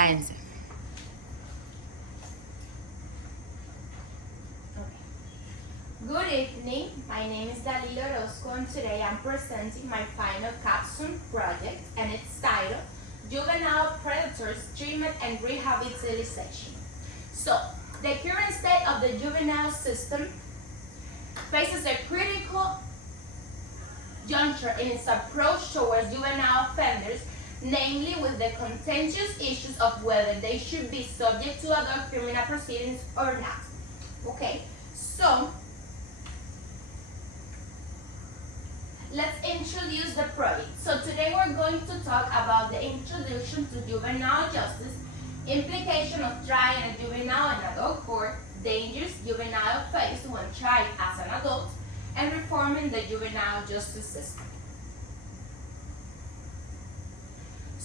Cáense. Good evening, my name is Dalila Orozco and today I'm presenting my final Capstone project and it's titled Juvenile Predators Treatment and Rehabilitation. So, the current state of the juvenile system faces a critical juncture in its approach towards juvenile offenders, namely with the contentious issues of whether they should be subject to adult criminal proceedings or not. Okay, so let's introduce the project. So today we're going to talk about the introduction to juvenile justice, implication of trying a juvenile in adult court, dangers juvenile face when tried as an adult, and reforming the juvenile justice system.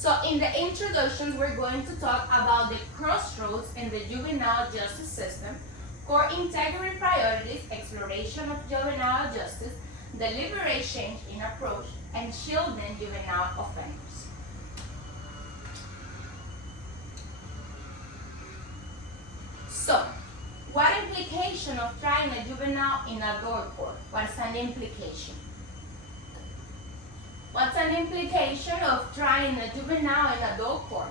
So in the introduction, we're going to talk about the crossroads in the juvenile justice system, core integrity priorities, exploration of juvenile justice, deliberate change in approach, and shielding juvenile offenders. So, what implication of trying a juvenile in adult court? What's an implication? What's an implication of trying a juvenile in adult court?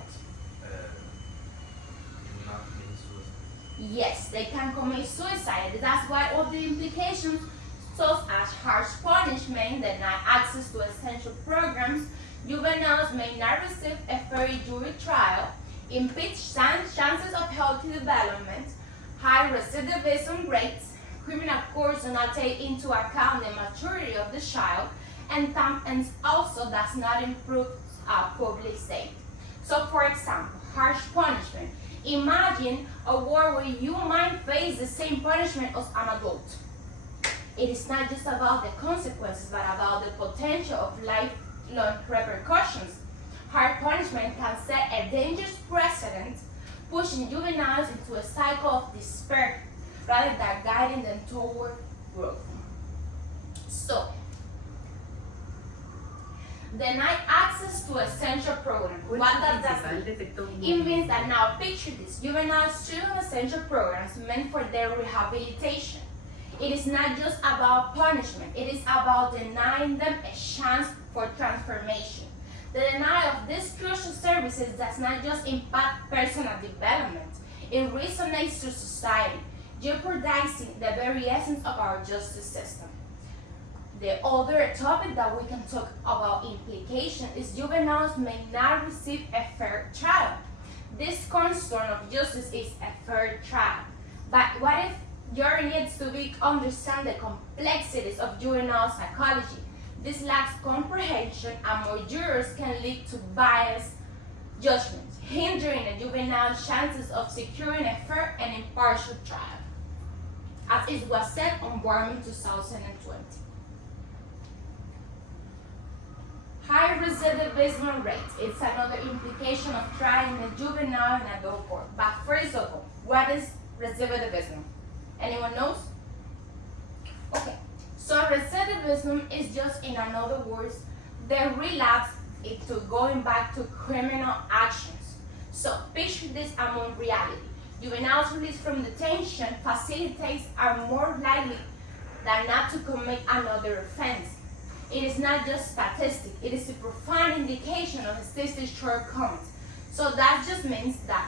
Not commit suicide. Yes, they can commit suicide. That's why all the implications, such as harsh punishment, denied access to essential programs, juveniles may not receive a fair jury trial, impede chances of healthy development, high recidivism rates, criminal courts do not take into account the maturity of the child, and also does not improve public safety. So for example, harsh punishment. Imagine a world where you might face the same punishment as an adult. It is not just about the consequences, but about the potential of lifelong repercussions. Hard punishment can set a dangerous precedent, pushing juveniles into a cycle of despair rather than guiding them toward growth. So, denied access to essential programs. What does that mean? It means that now picture this, juveniles student essential programs meant for their rehabilitation. It is not just about punishment, it is about denying them a chance for transformation. The denial of these crucial services does not just impact personal development, it resonates to society, jeopardizing the very essence of our justice system. The other topic that we can talk about implication is juveniles may not receive a fair trial. This cornerstone of justice is a fair trial. But what if jury needs to understand the complexities of juvenile psychology? This lacks comprehension and more jurors can lead to biased judgments, hindering a juvenile's chances of securing a fair and impartial trial, as it was said on Borman 2020. High recidivism rate. It's another implication of trying a juvenile in adult court. But first of all, what is recidivism? Anyone knows? Okay, so recidivism is just, in other words, the relapse into going back to criminal actions. So picture this among reality. Juveniles released from detention facilities are more likely than not to commit another offense. It is not just statistic, it is a profound indication of the system's shortcomings. So that just means that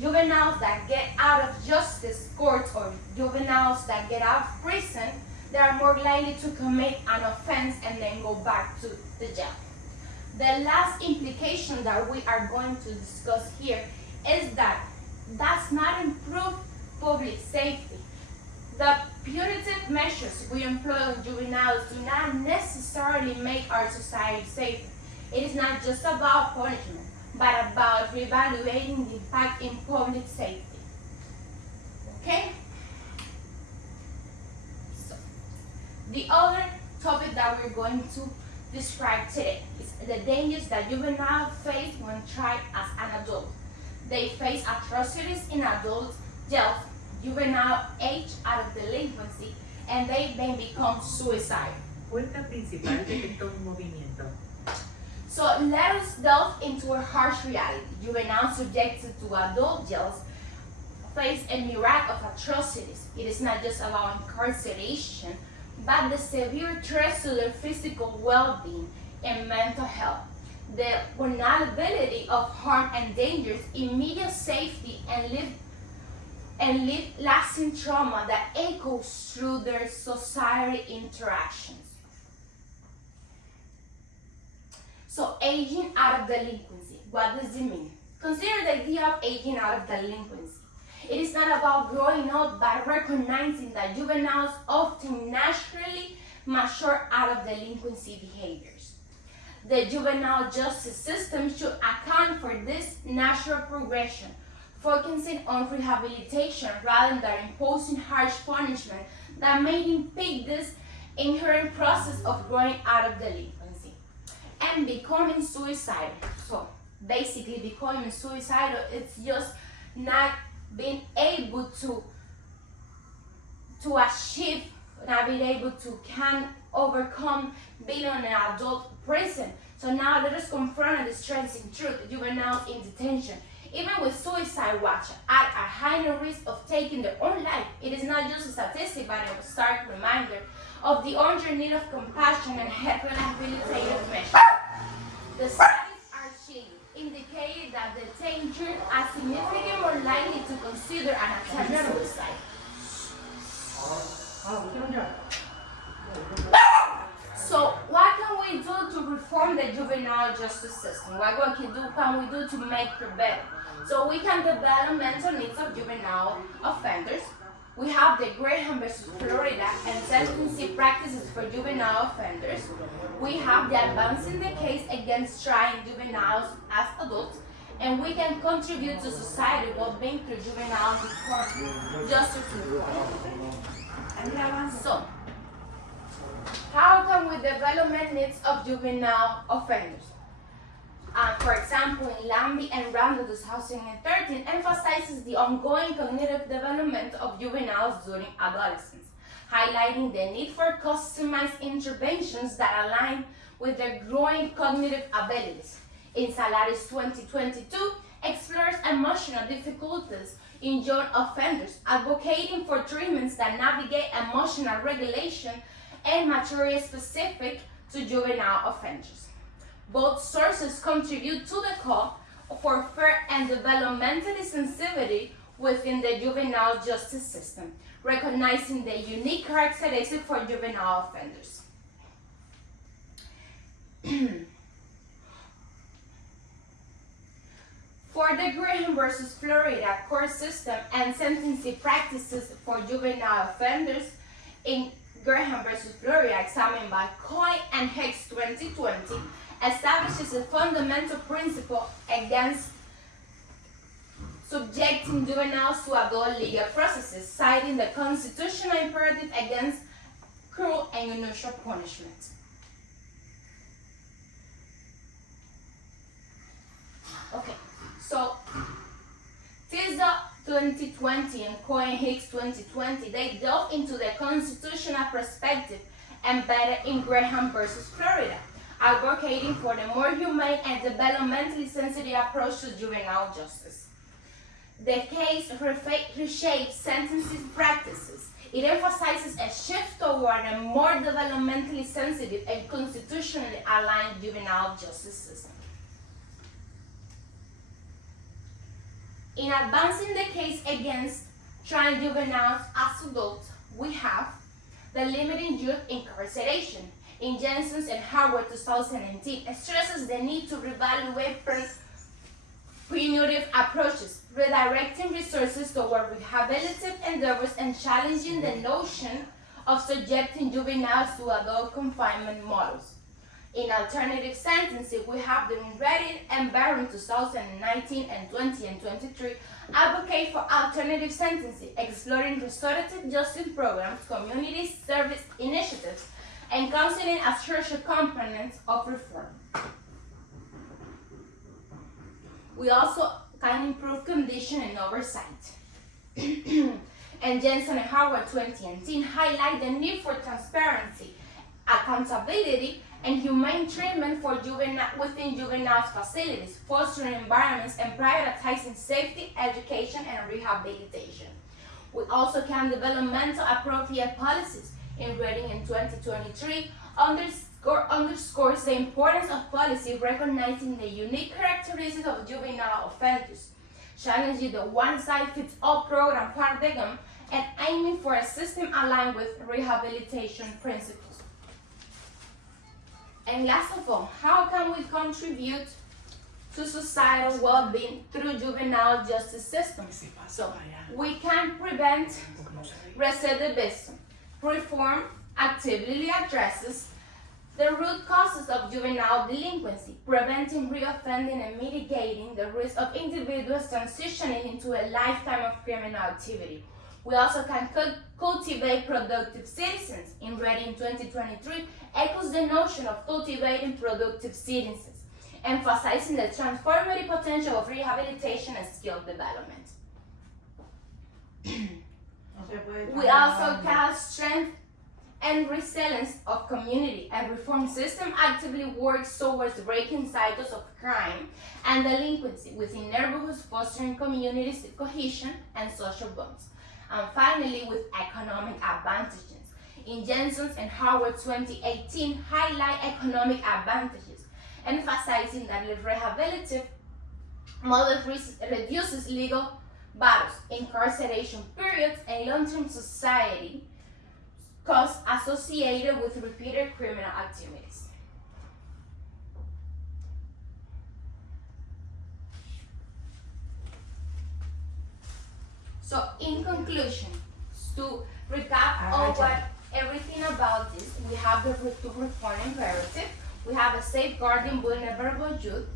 juveniles that get out of justice courts or juveniles that get out of prison, they are more likely to commit an offense and then go back to the jail. The last implication that we are going to discuss here is that does not improve public safety. The punitive measures we employ on juveniles do not necessarily make our society safer. It is not just about punishment, but about reevaluating the impact in public safety. Okay? So, the other topic that we're going to describe today is the dangers that juveniles face when tried as an adult. They face atrocities in adult jails, juvenile age out of delinquency, and they may become suicidal. Puerta principal detecta un movimiento. So let us delve into a harsh reality. Juveniles subjected to adult jails face a myriad of atrocities. It is not just about incarceration, but the severe threats to their physical well-being and mental health. The vulnerability of harm endangers immediate safety and live lasting trauma that echoes through their society interactions. So aging out of delinquency, what does it mean? Consider the idea of aging out of delinquency. It is not about growing up, but recognizing that juveniles often naturally mature out of delinquency behaviors. The juvenile justice system should account for this natural progression, focusing on rehabilitation rather than imposing harsh punishment that may impede this inherent process of growing out of delinquency and becoming suicidal. So basically becoming suicidal, it's just not being able to achieve, not being able to can overcome being in an adult prison. So now let us confront the distressing truth. Juveniles in detention, even with suicide watch, are at a higher risk of taking their own life. It is not just a statistic, but a stark reminder of the urgent need of compassion and rehabilitative measures. The studies are chilling, indicating that the detained are significantly more likely to consider an attempt suicide. So what can we do to reform the juvenile justice system? What can we do to make it better? So we can develop mental needs of juvenile offenders. We have the Graham versus Florida and sentencing practices for juvenile offenders. We have the advancing the case against trying juveniles as adults, and we can contribute to society while being through juvenile reform, justice reform. So, how can we develop needs of juvenile offenders? For example, in Lambie and Randall 2013 emphasizes the ongoing cognitive development of juveniles during adolescence, highlighting the need for customized interventions that align with their growing cognitive abilities. In Salaris 2022, explores emotional difficulties in young offenders, advocating for treatments that navigate emotional regulation and maturity specific to juvenile offenders. Both sources contribute to the call for fair and developmental sensitivity within the juvenile justice system, recognizing the unique characteristics for juvenile offenders. For the Graham versus Florida court system and sentencing practices for juvenile offenders in Graham versus Florida, examined by Coy and Hicks 2020, establishes a fundamental principle against subjecting juveniles to adult legal processes, citing the constitutional imperative against cruel and unusual punishment. Okay, so Tisdale 2020 and Cohen Hicks 2020, they delve into the constitutional perspective embedded in Graham versus Florida, advocating for the more humane and developmentally sensitive approach to juvenile justice. The case reshapes sentencing practices. It emphasizes a shift toward a more developmentally sensitive and constitutionally aligned juvenile justice system. In advancing the case against trying juveniles as adults, we have the limiting youth incarceration. In Jensen's and Harvard 2019, stresses the need to reevaluate punitive approaches, redirecting resources toward rehabilitative endeavors and challenging the notion of subjecting juveniles to adult confinement models. In alternative sentencing, we have the Redding and Barron 2019 and 20 and 23 advocate for alternative sentencing, exploring restorative justice programs, community service initiatives, and counseling as social components of reform. We also can improve condition and oversight. And Jensen and Howard 2018 highlight the need for transparency, accountability, and humane treatment for within juvenile facilities, fostering environments and prioritizing safety, education, and rehabilitation. We also can develop mental appropriate policies. In Reading in 2023 underscores the importance of policy recognizing the unique characteristics of juvenile offenders, challenging the one-size-fits-all program paradigm, and aiming for a system aligned with rehabilitation principles. And last of all, how can we contribute to societal well-being through juvenile justice systems? So we can prevent recidivism. Reform actively addresses the root causes of juvenile delinquency, preventing reoffending and mitigating the risk of individuals transitioning into a lifetime of criminal activity. We also can cultivate productive citizens. In Reading 2023 echoes the notion of cultivating productive citizens, emphasizing the transformative potential of rehabilitation and skill development. We also can strengthen and resilience of community. A reform system actively works towards breaking cycles of crime and delinquency within neighborhoods, fostering communities, cohesion, and social bonds. And finally, with economic advantages. In Jensen's and Howard 2018 highlight economic advantages, emphasizing that the rehabilitative model reduces legal battles, incarceration periods, and long-term society costs associated with repeated criminal activities. So in conclusion, to recap everything about this, we have the reform imperative, we have a safeguarding vulnerable youth,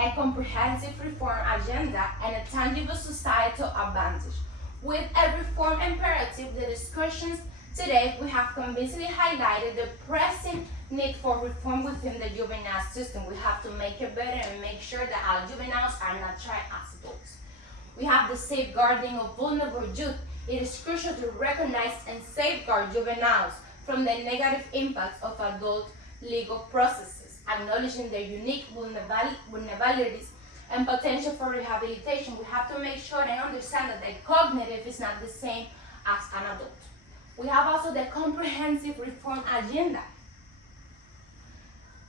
a comprehensive reform agenda, and a tangible societal advantage. With a reform imperative, the discussions today we have convincingly highlighted the pressing need for reform within the juvenile system. We have to make it better and make sure that our juveniles are not tried as adults. We have the safeguarding of vulnerable youth. It is crucial to recognize and safeguard juveniles from the negative impacts of adult legal processes, acknowledging their unique vulnerabilities and potential for rehabilitation. We have to make sure and understand that the cognitive is not the same as an adult. We have also the comprehensive reform agenda.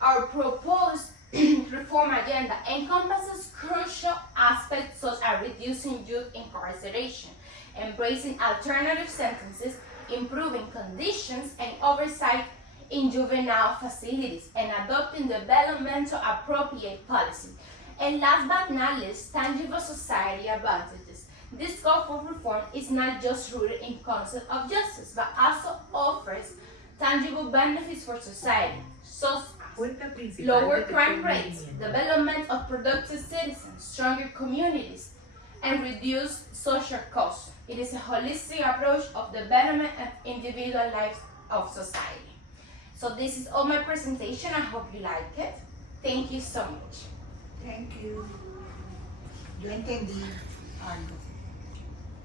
Our proposed reform agenda encompasses crucial aspects such as reducing youth incarceration, embracing alternative sentences, improving conditions and oversight in juvenile facilities, and adopting developmental appropriate policy. And last but not least, tangible society advantages. This scope of reform is not just rooted in concept of justice, but also offers tangible benefits for society, such as lower crime rates, development of productive citizens, stronger communities, and reduced social costs. It is a holistic approach of development of individual lives of society. So this is all my presentation. I hope you like it. Thank you so much. Thank you. Yo entendí algo.